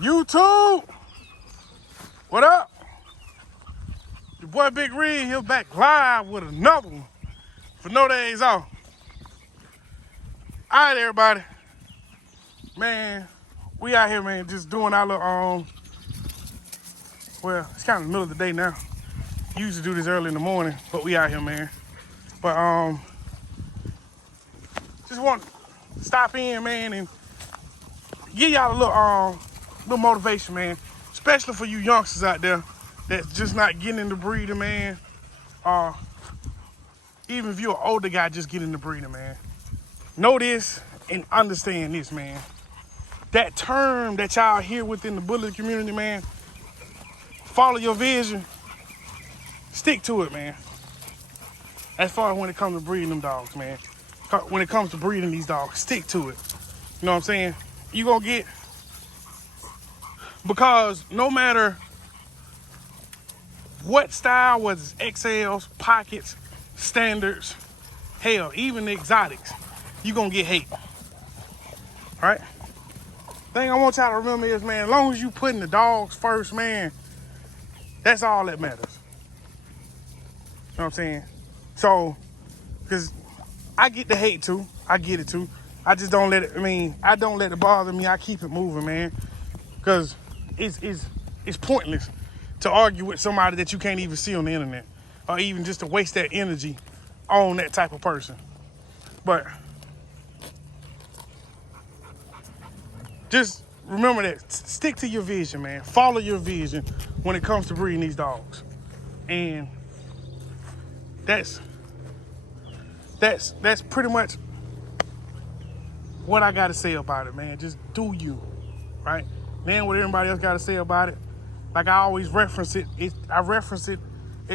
YouTube, what up? Your boy Big Red here back live with another one for No Days Off. All right, everybody. Man, we out here, man, just doing our little, well, it's kind of the middle of the day now. Usually do this early in the morning, but we out here, man. But, just want to stop in, man, and give y'all a little motivation, man. Especially for you youngsters out there that's just not getting into breeding, man. Even if you're an older guy, just get into breeding, man. Know this and understand this, man. That term that y'all hear within the bully community, man, follow your vision, stick to it, man. As far as when it comes to breeding them dogs, man. When it comes to breeding these dogs, stick to it. You know what I'm saying? You gonna get, because no matter what style, whether it's XLs, pockets, standards, hell, even the exotics, you gonna get hate. Right? Thing I want y'all to remember is, man, as long as you putting the dogs first, man, that's all that matters. You know what I'm saying? So, because I get the hate too. I get it too. I just don't let it, I don't let it bother me. I keep it moving, man. Because it's pointless to argue with somebody that you can't even see on the internet, or even just to waste that energy on that type of person. But just remember that. Stick to your vision, man. Follow your vision when it comes to breeding these dogs. And that's pretty much what I got to say about it, man. Just do you, right? Then what everybody else got to say about it, like I always reference it, I reference it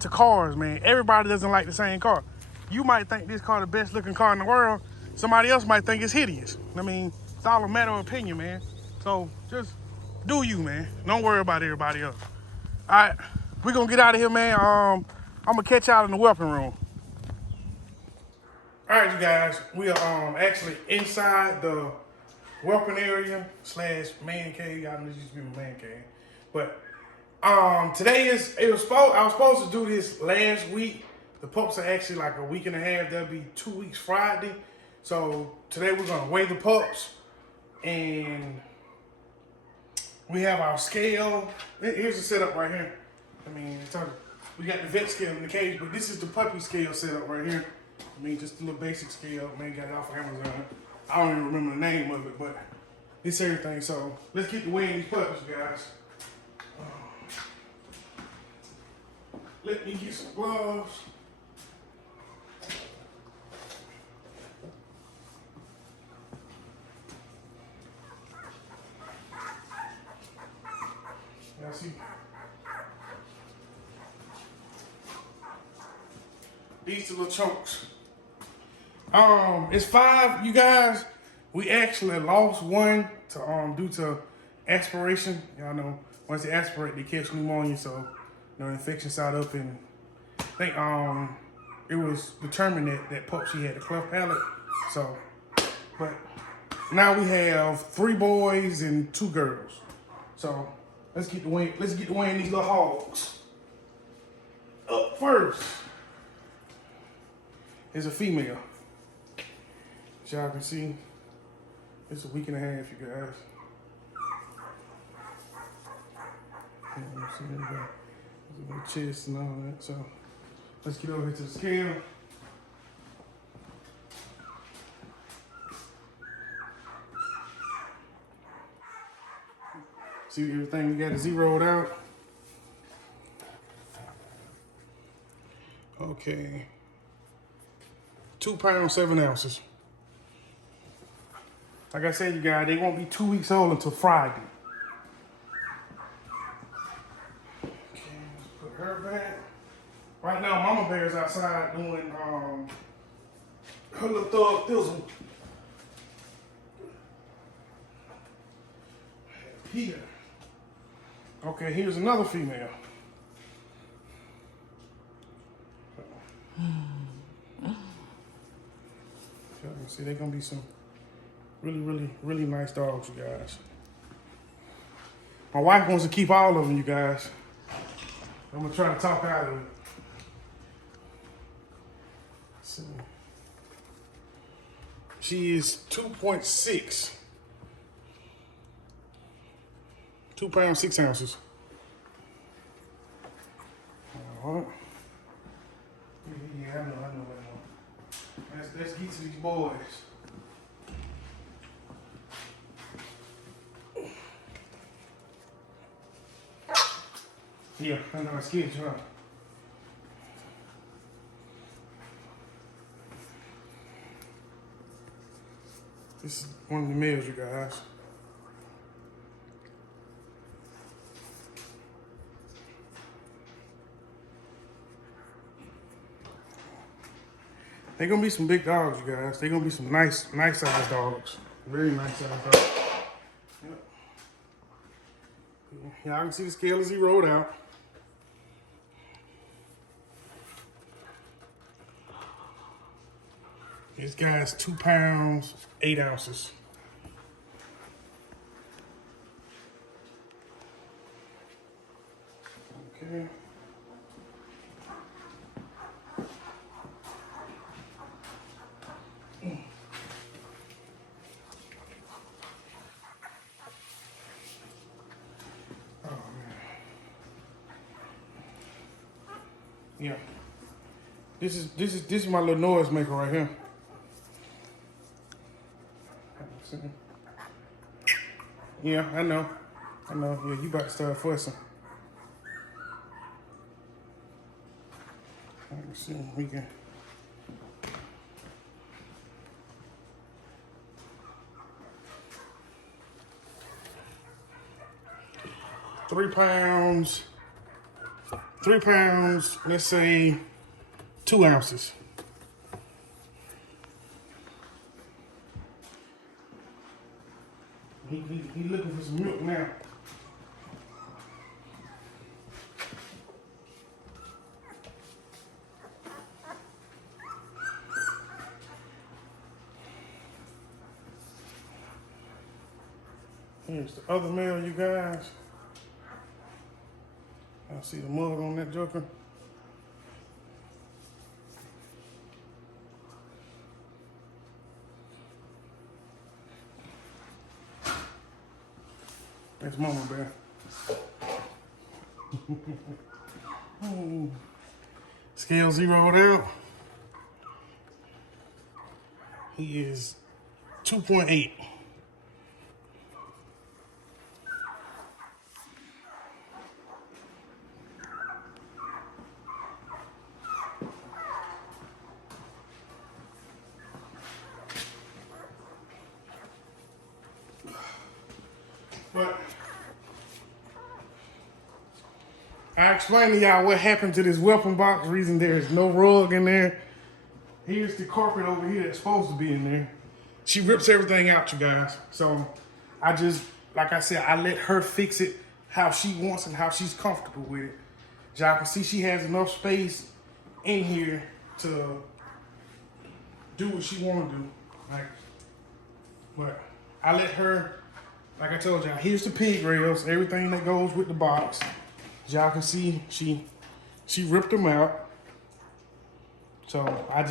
to cars, man. Everybody doesn't like the same car. You might think this car the best looking car in the world. Somebody else might think it's hideous. It's all a matter of opinion, man. So just do you, man. Don't worry about everybody else. All right, we're going to get out of here, man. I'm going to catch y'all in the weapon room. All right, you guys, we are actually inside the weapon area / man cave. Y'all know this used to be my man cave. But today I was supposed to do this last week. The pups are actually like a week and a half. That'll be 2 weeks Friday. So today we're gonna weigh the pups, and we have our scale. Here's the setup right here. We got the vet scale in the cage, but this is the puppy scale setup right here. Just a little basic scale. Man, got it off of Amazon. I don't even remember the name of it, but it's everything. So let's get to weighing these puppies, guys. Let me get some gloves. Y'all see? These two little chunks. It's 5, you guys. We actually lost one to due to aspiration. Y'all know once they aspirate, they catch pneumonia, so the infection side up, and I think it was determined that pup, she had a cleft palate. So, but now we have 3 boys and 2 girls. So let's get the weighing these little hogs. Up first is a female. As y'all can see, it's a week and a half, you guys. See, there you go. There's a little chest and all that. So let's get over here to the scale. See everything we got it zeroed out. Okay. 2 pounds, 7 ounces. Like I said, you guys, they won't be 2 weeks old until Friday. Okay, let's put her back. Right now, Mama Bear's outside doing her little thug thizzle. Here. Okay, here's another female. See, they're gonna be some really nice dogs, you guys. My wife wants to keep all of them, you guys. I'm gonna try to talk her out of it. So, she is 2.6. 2 pounds, 6 ounces. All right. Yeah, I know. Let's get to these boys. Yeah, I know, it's scared you, huh? This is one of the males, you guys. They're gonna be some big dogs, you guys. They're gonna be some nice sized dogs. Very nice sized dogs. Yep. Y'all can see the scale as he rolled out. This guy's 2 pounds, 8 ounces. Okay. Oh man. Yeah. This is my little noise maker right here. Yeah, I know. Yeah, you about to start fussing. Let's see if we can. Three pounds, let's say 2 ounces. He looking for some milk now. Here's the other male, you guys. I see the mug on that joker. That's Mama Bear. Scale zeroed out. He is 2.8. But I explained to y'all what happened to this weapon box. Reason there is no rug in there. Here's the carpet over here that's supposed to be in there. She rips everything out, you guys. So I just, like I said, I let her fix it how she wants and how she's comfortable with it. Y'all can see she has enough space in here to do what she want to do. But I let her. Like I told y'all, here's the pig rails, everything that goes with the box. Y'all can see she ripped them out. So after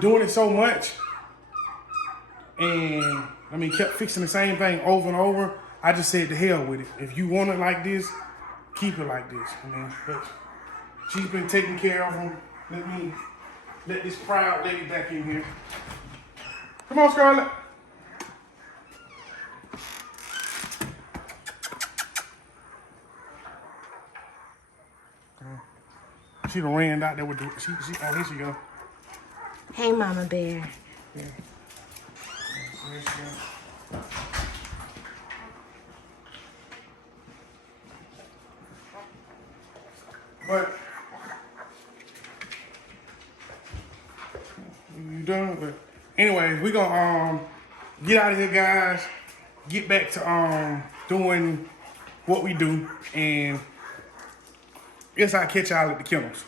doing it so much, and kept fixing the same thing over and over, I just said to hell with it. If you want it like this, keep it like this. But she's been taking care of them. Let this proud lady back in here. Come on, Scarlett. She done ran out there with the, oh, here she go. Hey, Mama Bear. Yeah. But, you done? But anyways, we gonna get out of here, guys. Get back to doing what we do, and guess I'll catch y'all at the kennels.